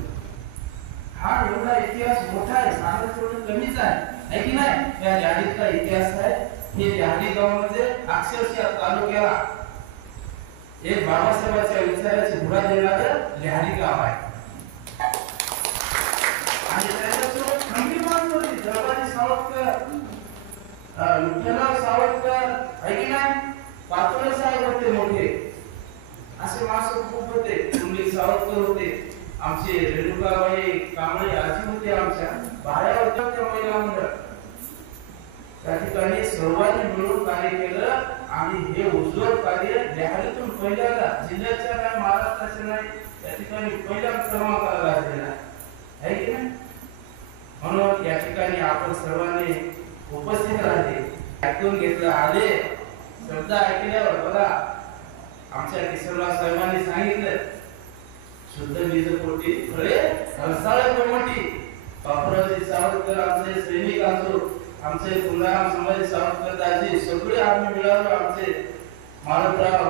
हा एवढा इतिहास मोठा आहे, सांगत थोडं कमीच आहे की नाही. या धाडीचा इतिहास आहे. हे धाडी गावामध्ये अक्षरशः तालुक्याला एक बाबासाहेबांच्या विचाराची धुरा देणारं धाडी गाव आहे. आणि त्याच्यासोबत खंबी माणसं होती, जवाहरलाल सावरकर, विठ्ठलराव सावरकर आहे की नाही, पातोळे साहेब होते मोठे, असे माणसं खूप होते. कुंडलिक सावरकर होते, आमचे रेणुकाबाई कांबळे आजी होते, आमच्या बाया होत्या महिला मंडळ. त्या ठिकाणी सर्वांनी मिळून कार्य केलं आणि हे उज्ज्वल कार्य धाडीतून पहिल्यांदा जिल्ह्याच्या नाही महाराष्ट्राच्या नाही त्या ठिकाणी पहिल्या क्रमांकाला लागलेला आहे की नाही. म्हणून या ठिकाणी आपण सर्वांनी उपस्थित राहिले, ऐकून घेतलं, आले शब्द ऐकल्यावर बघा आमच्या किशोरराव साहेबांनी सांगितलं शुद्ध बीज पोटी फळे रसाळ कोमटी. बापूरावजी सावरकर आमचे सैनिक असो, आमचे कुंडाराम समाज सावरकर दाजी सगळे आम्ही मिळालो. आमचे मारुतराव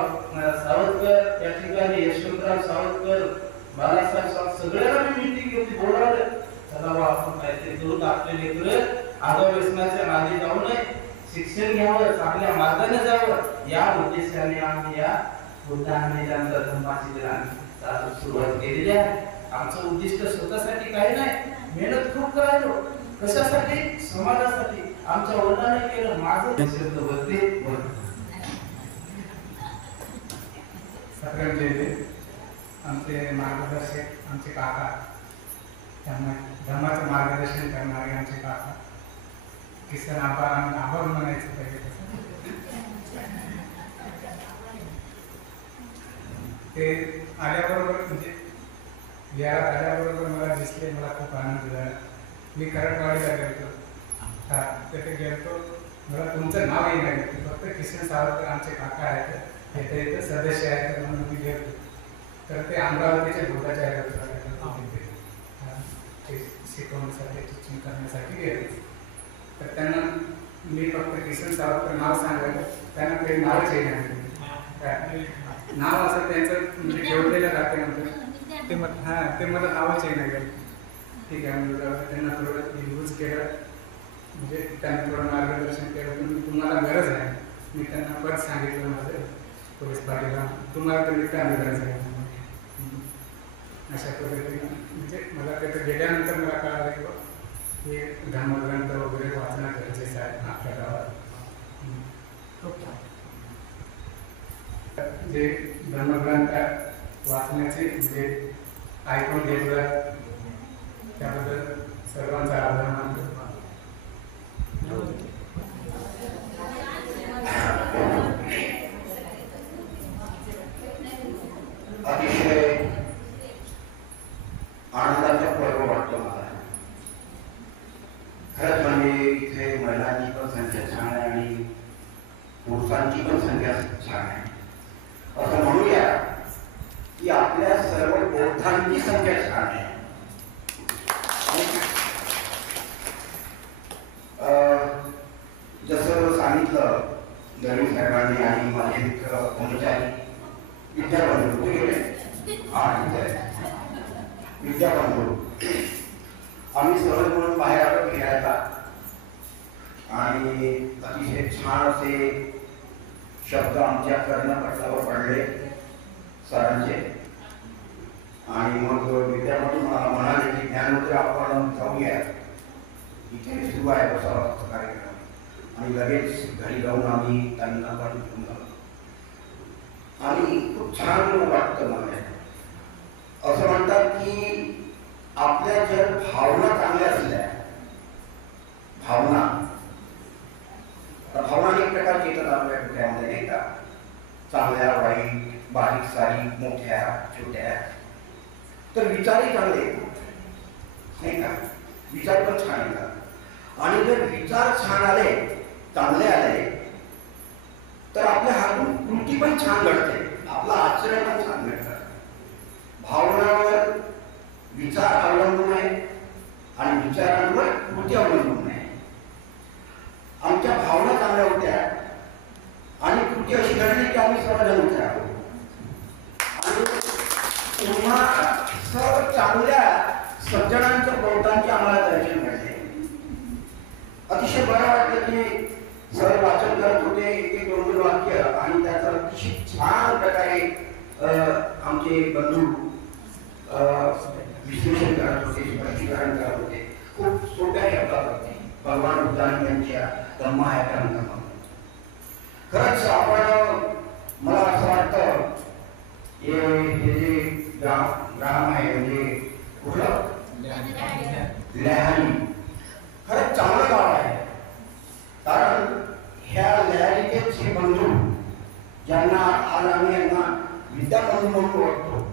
सावरकर या ठिकाणी यशवंतराव सावरकर, बाळासाहेब सावरकर सगळ्यांना मी मीटिंग घेतली, बोलावलं. चला बा आपण काहीतरी करू, आपले लेकरं आगाऊ व्यसनाच्या नादी जाऊ नये, शिक्षण घ्यावं, चांगल्या मार्गाने जावं या उद्देशाने आम्ही या बुद्धांनी त्यांचा धम्माची सुरुवात केलेली आहे. आमचं उद्दिष्ट स्वतःसाठी काही नाही, मेहनत खूप करायचो. कशासाठी? समाजासाठी. आमच्या वडिलांनी केलं, माझं शब्द बदले आमचे मार्गदर्शक आमचे काका, त्यांना धर्माचं मार्गदर्शन करणारे आमचे काका किसन आभार म्हणायचं पाहिजे. ते आल्याबरोबर म्हणजे विहारात आल्याबरोबर मला दिसले, मला खूप आनंद झाला. मी करटवाडीला गेलो, तिथे गेलो, मला तुमचं नाव येणार नाही, फक्त किसन सावरकर आमचे काका आहेत, येथे इथं सदस्य आहेत म्हणून मी गेलो. तर ते अमरावतीच्या बोर्डाच्या शिकवण्यासाठी टीचिंग करण्यासाठी गेले. तर त्यांना मी फक्त किसन सावरकर नाव सांगायचं, त्यांना काही नावच येणार नाही. नाव असं त्यांचं म्हणजे ठेवलेलं राहते नंतर ते मला नावच येणार गेलं. ठीक आहे म्हणजे त्यांना थोडं यूज केलं, म्हणजे त्यांना थोडं मार्गदर्शन केलं. पण तुम्हाला गरज आहे, मी त्यांना परत सांगितलं माझं पोलीस पाटीला, तुम्हाला तर निघताना गरज आहे. अशा पद्धतीने म्हणजे मला तिथं गेल्यानंतर मला कळालं की हे धर्मग्रंथ वगैरे वाचणं गरजेचं आहे आपल्या गावात. जे धर्मग्रंथ वाचण्याचे म्हणजे ऐकून घेतलं त्याबद्दल सर्वांचा आभार मानतो. अतिशय आनंदाचा पर्व वाटतो मला. खरंच म्हणजे इथे महिलांची पण संख्या छान आहे आणि पुरुषांची पण संख्या छान आहे. असं म्हणूया की आपल्या सर्व बौद्धांची संख्या छान आहे. जसं सांगितलं गरीब साहेबांनी आणि माझे मित्र कर्मचारी विद्याबंधू विद्याबंधू आम्ही सहज म्हणून बाहेर आलो फिरायला आणि अतिशय छान असे शब्द आमच्या कर्णपटलावर पडले सरांचे. आणि मग विद्याबंधू मला म्हणाले की ज्ञानोदय आपण जाऊया. इथे सुरू आहे बसावाचा कार्यक्रम आणि लगेच घरी जाऊन आम्ही त्यांना पण घेऊन जातो आणि खूप छान वाटतं मला. असं म्हणतात की आपल्या जर भावना चांगल्या असल्या, भावना एक प्रकारची येतात आपल्या डोक्यामध्ये नाही का, चांगल्या वाईट, बारीक सारीक, मोठ्या छोट्या, तर विचारही चांगले येतात नाही का, विचार पण छान येतात. आणि जर विचार छान आले, चांगले आले, तर आपल्या हातून कृती पण छान घडते, आपलं आचरण पण छान घडतं. भावनावर विचार अवलंबून आहे आणि विचारांवर कृती अवलंबून आहे. आमच्या भावना चांगल्या होत्या आणि कृती अशी घडली की आम्ही सर्वजण होत्या आणि तुम्हा सर्व चांगल्या सज्जनांच्या बोलतांचे आम्हाला दर्शन घडले. अतिशय बरं वाटलं की सर वाचन करत होते एक 2 वाक्य आणि त्याचा अतिशय छान प्रकारे आमचे बंधू विश्लेषण करत होते, स्पष्टीकरण करत होते. खूप सोप्या शब्दात होते. भगवान बुद्धांनी त्यांच्या धम्मा या ग्रंथामध्ये खरंच आपण, मला असं वाटतं हे जे ग्राम आहे म्हणजे कुठलं लहानी, खरंच चांगलं गाव आहे. कारण ह्या लहानीचे बंधू ज्यांना आज आम्ही यांना विद्याबंधू म्हणून ओळखतो,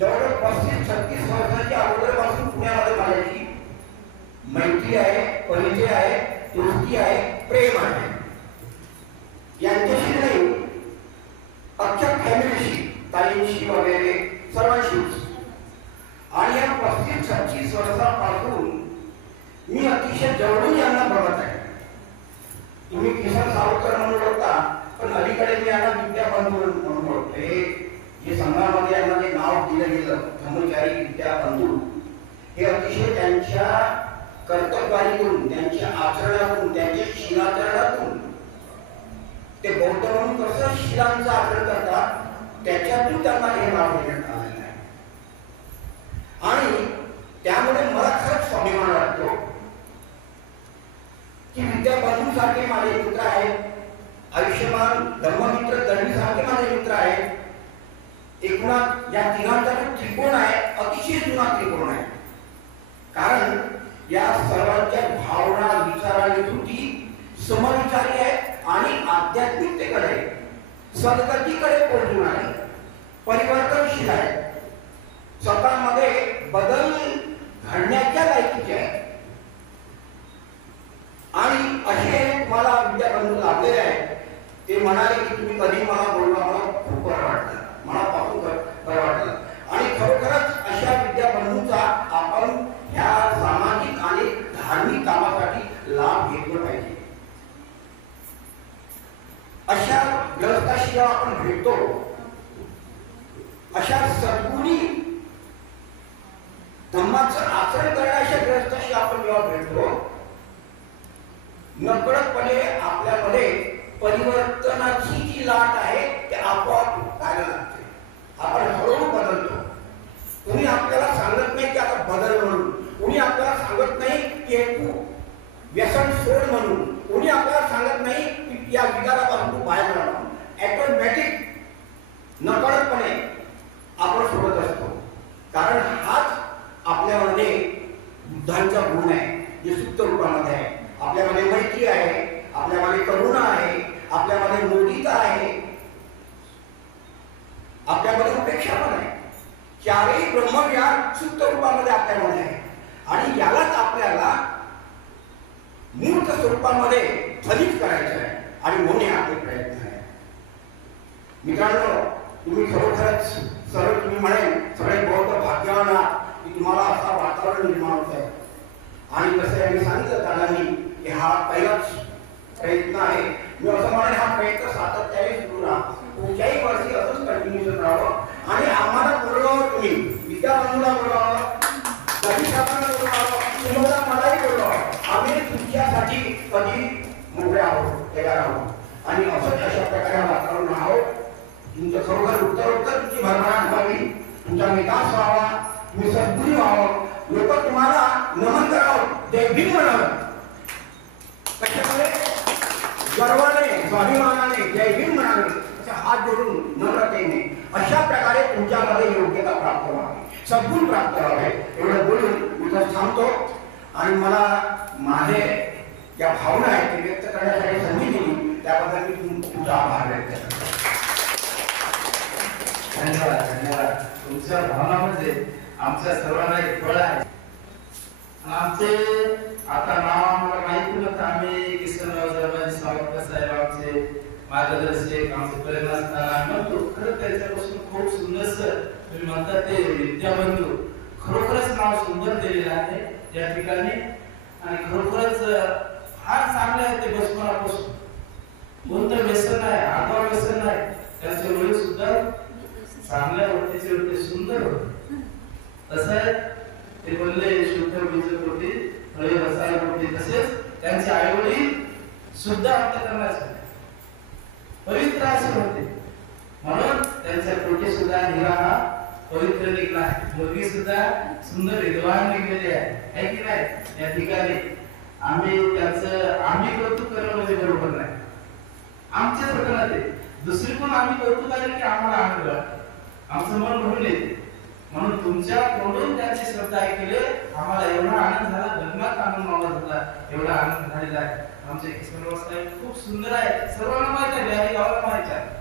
जवळजवळ 35-36 वर्षाच्या अगोदरपासून पुण्यामध्ये माझ्याची मैत्री आहे, परिचय आहे, दोस्ती आहे, प्रेम आहे. यांच्याशी नाही, अख्ख्या फॅमिलीशी, ताईंशी वगैरे सर्वांशी. आणि या 35-36 वर्षापासून मी अतिशय जवळून यांना बघत आहे. तुम्ही किसन सावकर म्हणून ओळखता, पण अलीकडे मी यांना विद्याबंधू म्हणून ओळखते. जे संघामध्ये यांना जे नाव दिलं गेलं ब्रह्मचारी विद्याबंधू, हे अतिशय त्यांच्या कर्तव्यातून, त्यांच्या आचरणातून, त्यांच्या शीलाचरणातून, ते बौद्ध म्हणून कसं शीलांचं आचरण करतात त्याच्यातून त्यांना हे नाव देण्यात आलेलं आहे. आणि त्यामुळे मला खरंच स्वाभिमान वाटतो की विद्याबंधूंसारखे माझे मित्र आहेत, आयुष्यमान धर्ममित्र दळवीसारखे माझे मित्र आहेत. एकूणात या तिघांचा जो त्रिकोण आहे, अतिशय जुना त्रिकोण आहे. कारण या सर्वांच्या भावना, विचार आणि कृती समविचारी आहेत आणि आध्यात्मिकतेकडे, सद्गतीकडे पोहोचून आहे, परिवर्तनशील आहे, स्वतःमध्ये बदल घडण्याच्या लायकीचे आहे. आणि असे मला विद्याबंधू लाभलेले आहेत. ते म्हणाले की तुम्ही कधी मला बोलला, मला खूप बरं वाटलं, मनापासून बरं वाटलं. आणि खरोखरच अशा विद्याबंधूंचा आपण ह्या सामाजिक आणि धार्मिक कामासाठी लाभ घेतला पाहिजे. अशा ग्रस्ताशी जेव्हा आपण भेटतो, अशा सद्गुणी धम्माचं आचरण करण्याच्या ग्रस्ताशी आपण जेव्हा भेटतो, नकळतपणे आपल्यामध्ये परिवर्तनाची जी लाट आहे ते आपोआप व्हायला लागते. आपण हळूहळू बदलतो. कोणी आपल्याला सांगत नाही की आता बदल म्हणून, कोणी आपल्याला सांगत नाही की तू व्यसन सोड म्हणून, कोणी आपल्याला सांगत नाही की या विकारापासून तू बाहेर राहा. ऑटोमॅटिक नकळतपणे आपण सोडत असतो. कारण हाच आपल्यामध्ये बुद्धांचा गुण आहे, जे सुप्त रूपामध्ये आहे. आपल्यामध्ये मैत्री आहे, आपल्यामध्ये करुणा आहे, आपल्यामध्ये मोदिता आहे, आपल्यामध्ये उपेक्षा पण आहे. चारही ब्रह्मज्ञान सुप्त रूपामध्ये आपल्यामध्ये आहे. आणि यालाच आपल्याला मूर्त स्वरूपामध्ये फलित करायचं आहे आणि म्हणून हे आपले प्रयत्न आहे. मित्रांनो, तुम्ही खरोखरच सरळ तुम्ही म्हणेल सगळे बौद्ध भाग्यवान आहात की तुम्हाला असा वातावरण निर्माण होत आहे. आणि कसं आहे, मी सांगितलं दादांनी की हा पहिलाच प्रयत्न आहे. मी असं म्हणेन हा प्रयत्न सातत्याने सुरू राहा, कुठल्याही वर्षी असंच कंटिन्युएशन राहावं. आणि आम्हाला बोलवावं, तुम्ही विद्याबंधूला बोलवावं, दहीसाहेबांना बोलवावं, तुम्हाला मलाही बोलवावं. आम्ही तुमच्यासाठी कधी मोकळे आहोत, तयार आहोत. आणि असंच अशा प्रकारे वातावरण राहावं. तुमचं खरोखर उत्तर तुमची भरभराट व्हावी, तुमचा विकास व्हावा, तुम्ही सद्गुणी व्हावं, लोक तुम्हाला नमन करावं. जय भीम म्हणावं. कशामुळे? गर्वाने, स्वाभिमानाने जय भीम म्हणावे, हात जोडून नम्रतेने. अशा प्रकारे तुमच्यामध्ये योग्यता प्राप्त व्हावी, सद्गुण प्राप्त व्हावे. एवढं बोलून मी तर थांबतो. आणि मला माझे ज्या भावना आहेत ते व्यक्त करण्यासाठी संधी दिली त्याबद्दल मी तुमचा आभार व्यक्त करतो. धन्यवाद धन्यवाद. तुमच्या भावनामध्ये आमच्या सर्वांना एक फळ आहे. आमचे आता नाव आम्हाला माहिती नव्हतं. आम्ही किसनराव जरबाजी सावरकर साहेब आमचे मार्गदर्शक, आमचे प्रेरणास्थान म्हणतो. खरं त्याच्यापासून खूप सुंदरसं तुम्ही म्हणतात ते विद्याबंधू, खरोखरच नाव सुंदर दिलेलं आहे या ठिकाणी. आणि खरोखरच फार चांगलं आहे ते बचपनापासून. कोणतं व्यसन नाही, आगाऊ व्यसन नाही. त्यांचे वडील सुद्धा चांगल्या वृत्तीचे होते, सुंदर होते. तसं आहे ते बोलले शुद्ध बीज होती, फळे रसायन होती. तसेच त्यांचे आई वडील सुद्धा अंतःकरणाचे पवित्र असे होते. म्हणून त्यांच्या पोटी सुद्धा हिरा हा पवित्र निघला आहे. मुलगी सुद्धा सुंदर विद्वान निघलेली आहे की नाही. या ठिकाणी आम्ही कौतुक करणं म्हणजे बरोबर नाही. आमच्याच होतं ते दुसरी पण आम्ही कौतुक आले की आम्हाला आनंद वाटतो, आमचं मन भरून येते. म्हणून तुमच्या तोंडून त्यांची श्रद्धा ऐकले आम्हाला एवढा आनंद झाला, गगनात आनंद मावला होता, एवढा आनंद झालेला आहे. आमचे किसनराव साहेब खूप सुंदर आहे. सर्वांना माहिती आहे, गावाला माहिती आहे.